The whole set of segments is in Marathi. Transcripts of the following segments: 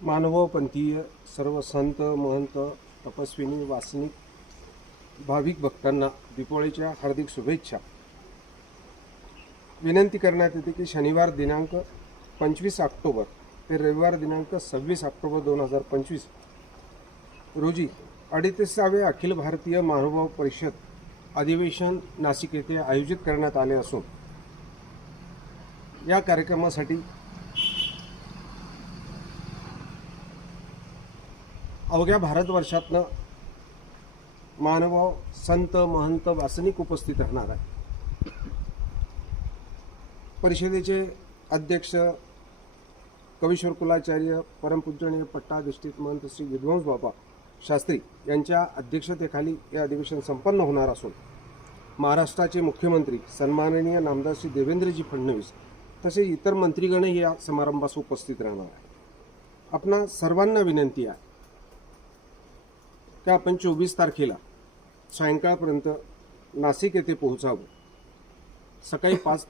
मानवपंथीय सर्व संत महंत तपस्विनी वासनिक भाविक भक्तांना दीपावळीच्या हार्दिक शुभेच्छा. विनंती करण्यात येते की शनिवार दिनांक पंचवीस ऑक्टोबर ते रविवार दिनांक सव्वीस ऑक्टोबर दोन हजार पंचवीस रोजी अडतीसावे अखिल भारतीय महानुभाव परिषद अधिवेशन नाशिक येथे आयोजित करण्यात आले असून या कार्यक्रमासाठी अवघ्या भारतवर्षातनं मानव संत महंत वासनिक उपस्थित राहणार आहे. परिषदेचे अध्यक्ष कवीश्वर कुलाचार्य परमपूजनीय पट्टाधिष्ठित महंत श्री विद्वंस बाबा शास्त्री यांच्या अध्यक्षतेखाली हे अधिवेशन संपन्न होणार असून महाराष्ट्राचे मुख्यमंत्री सन्माननीय नामदार श्री देवेंद्रजी फडणवीस तसेच इतर मंत्रीगणही या समारंभास उपस्थित राहणार आहे आपणा सर्वांना विनंती आहे त्या आपण चोवीस तारखेला सायंकाळपर्यंत नाशिक येथे पोहोचावं? सकाळी पाच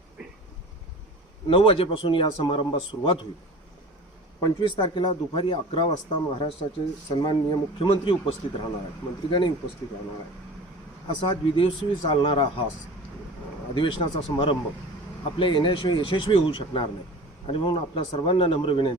नऊ वाजेपासून या समारंभास सुरुवात होईल. पंचवीस तारखेला दुपारी अकरा वाजता महाराष्ट्राचे सन्माननीय मुख्यमंत्री उपस्थित राहणार आहेत मंत्रीगणही उपस्थित राहणार आहेत. असा द्विदिवसीय चालणारा हा अधिवेशनाचा समारंभ आपल्या येण्याशिवाय यशस्वी होऊ शकणार नाही. आणि म्हणून आपल्या सर्वांना नम्र विनंती.